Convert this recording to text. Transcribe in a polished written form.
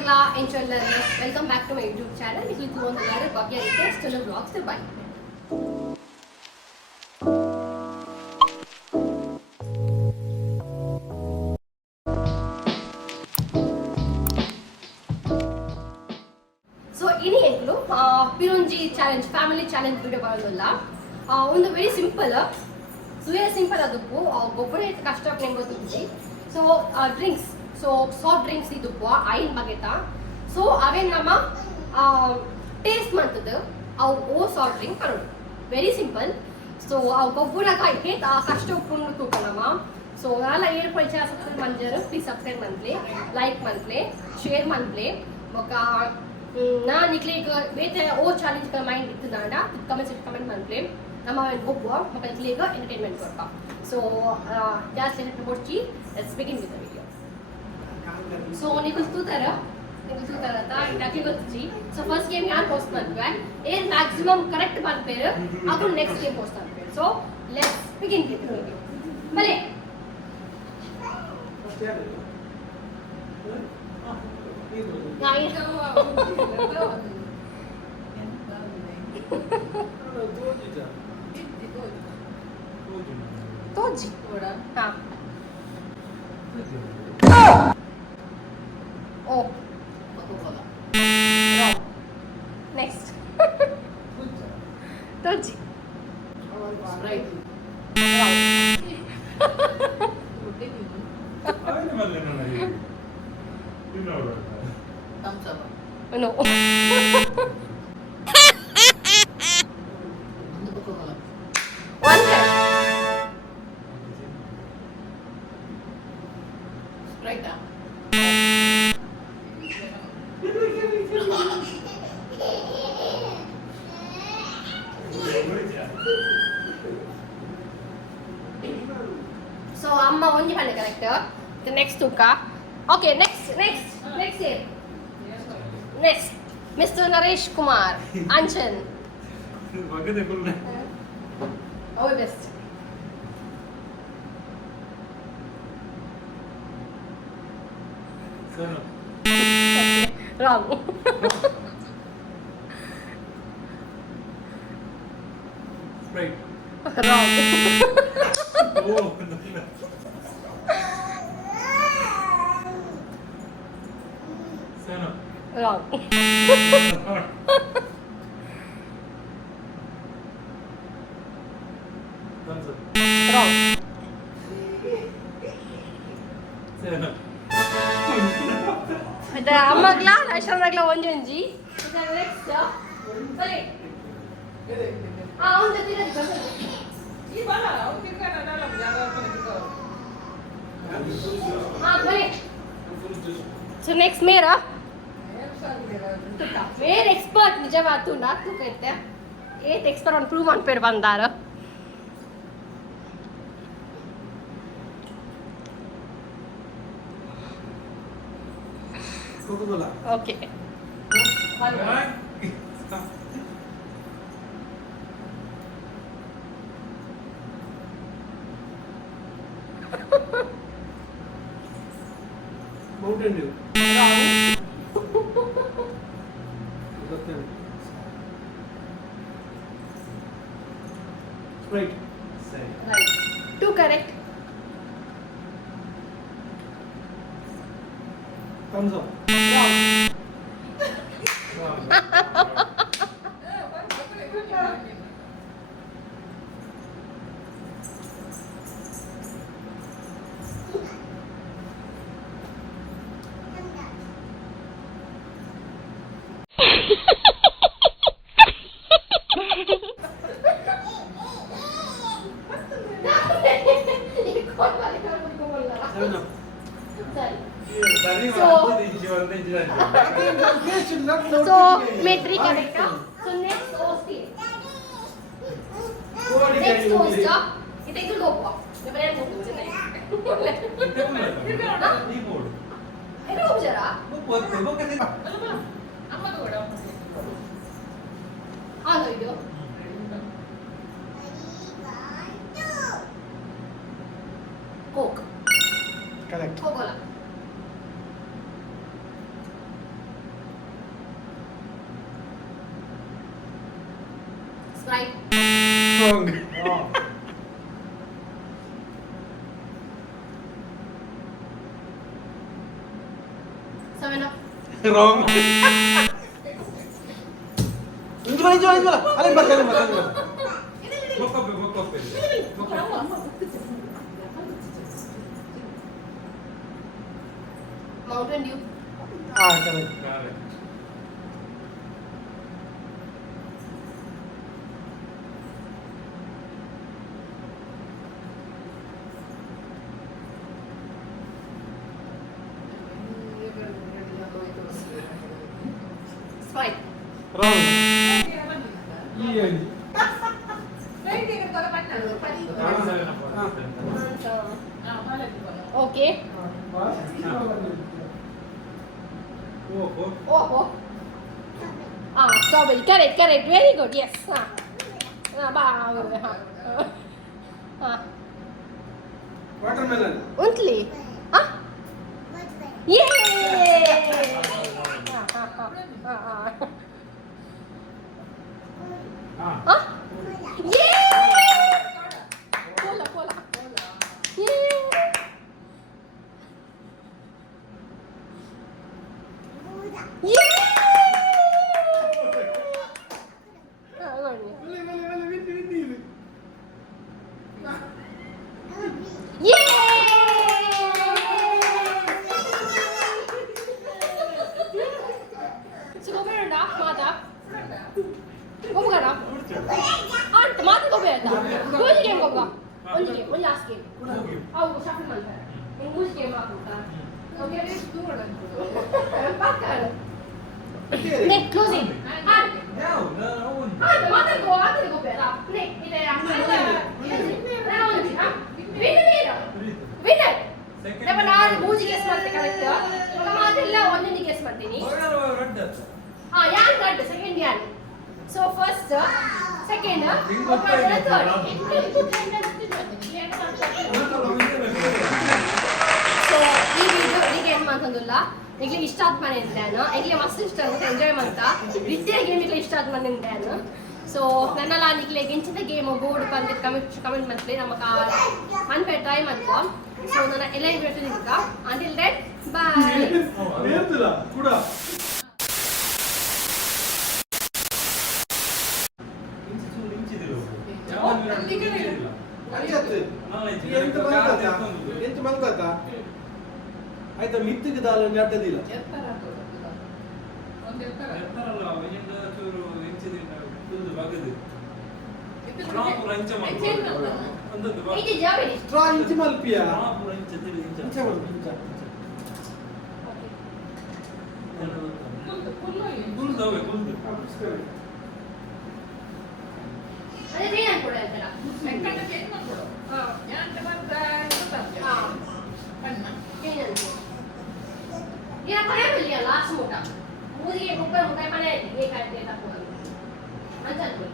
Welcome back to my YouTube channel. This is Bhavya Rithesh, Tulu vlogger. Bye. So, ini Pirunji challenge, family challenge video barandolla. One very simple. Very simple aduppu. Gobbare kashta nengo tuddi. So, drinks. So, soft drinks iduppu. Ayin bageta. So, aven nama taste mantadu. Avu soft drink manudu. Very simple. So, avu gobbura kai het kashta uppunnu tukanama. So, nalla airport chesattu manjaru. Please subscribe manple, like manple, share manple. Moka na nikle bete o challenge ka mind ittudanda. Comment manple. Nama gobbo moka nikle entertainment korka. So, just let it watch. Let's begin with the video. So, nikul tutara ta itaki gotti. So, first game yaar post manpe. Air maximum correct manpere. Apu next game post manpe. So, let's begin with the video. Male. Toji. हाँ. Oh. Wrong. Next. Toji. Sprite. Wrong. Thumbs up. No. One time. Sprite. So, Amma only one character. The next tuka. Okay, next here. Next, Mr. Naresh Kumar, Anchan. All the best. Okay, wrong. Right. Wrong. Oh, no. Wrong. Thumbs up. Wrong. ಅಮ್ಮಗ್ಲಾ ಅಶರ್ನಗ್ಲಾ ಒಂಜೊಂಜಿ next ಸರಿ ಅವನ ಜೊತೆ ಈ ಬಲ ಅವನು ತಿರ್ಗಾಡ ನಾನು ಜಾಗ ಬರಿ ಸೊ ನೆಕ್ಸ್ಟ್ ಮೇರಾ ಮೇರ್ ಎಕ್ಸ್ಪರ್ಟ್ ನಿಜವಾತು ನಾ ತೂ कहते ಏತ್ ಎಕ್ಸ್ಪರ್ಟ್ ಆನ್ ಪ್ರೂವ್ ಆನ್ ಪೇರ್ ಬಂದಾರ Coca-Cola. Okay. Mountain Dew. Wrong. Sprite. Right. Two correct. Thumbs up. Wrong. Seven up. So, made three correct. So, next host here. Next host, you take a go. You better go to the next. Hello, Jara. How do you do? Coke. Correct. Coca-Cola. Sprite. Wrong. Wrong. 7 Up. Wrong. Ini malah. Alin ba. Bokap. Mountain Dew. Ah, correct. Sprite. Wrong. Iya. Okay. Oh. Strawberry. Correct. Very good. Yes. Watermelon. Only. Yay! Yay! Cola. Yay! Yay! So go better now, Mata. Go better. Aunt, Mata go better. Which game go? Only last game. Oh, shuffle man. In which game go? Okay, let's do it. Nick, closing. Aunt, Mata go better. Nick, it is. Winner. Never know who's guess ಮಾಡ್ತೆ correct ಇವಾಗ ಮಾತೆಲ್ಲ ಒಂದೊಂದು guess ಮಾಡ್ತೀನಿ ಯಾರು correct second ಯಾರು so first second third so ಈ video ಈಗ ಏನು ಮಾಡ್ತಂದಿಲ್ಲ ಈಗಲೇ ಇಷ್ಟ ಆದ ಮನೆ ನಾನು ಈಗಲೇ ಮಸ್ತ್ ಇಷ್ಟ ಅಂತ ಎಂಜಾಯ್ ಮಾಡ್ತಾ ವಿದ್ಯೆ ಗೇಮ್ ಈಗಲೇ ಇಷ್ಟ ಆದ ಮನೆ ನಾನು ಸೊ ನನ್ನೆಲ್ಲ ಈಗಲೇ ಗೆಂಚಿದ ಗೇಮ್ ಬೋರ್ಡ್ ಬಂದು ಕಮೆಂಟ್ ಮಾಡ್ತೀವಿ ನಮಗೆ ಅನ್ಪೇ ಟ್ರೈ ಮಾಡ್ಕೊ ಸೊ ನನ್ನ ಎಲ್ಲ ವಿಡಿಯೋ ನಿಮ್ಗೆ ಅಂಟಿಲ್ ದಟ್ ಬಾಯ್ ನೇರ್ತಿಲ್ಲ ಕೂಡ ಎಂತ ಮಲ್ತಾತ ಆಯ್ತಾ ಮಿತ್ತಿಗೆ ದಾಲ ಅಡ್ಡದಿಲ್ಲ ಇದು ಜಾವೇರಿ ಸ್ಟ್ರಾ ಇಂಚ ಮಲ್ಪಿಯ ಅದೇ ಏನು ಕೊಡ ಅಂತಾರ Iya, kalian beli ya lah semua. Mungkin bukan mana ini kayak dia tak boleh. Macam tu.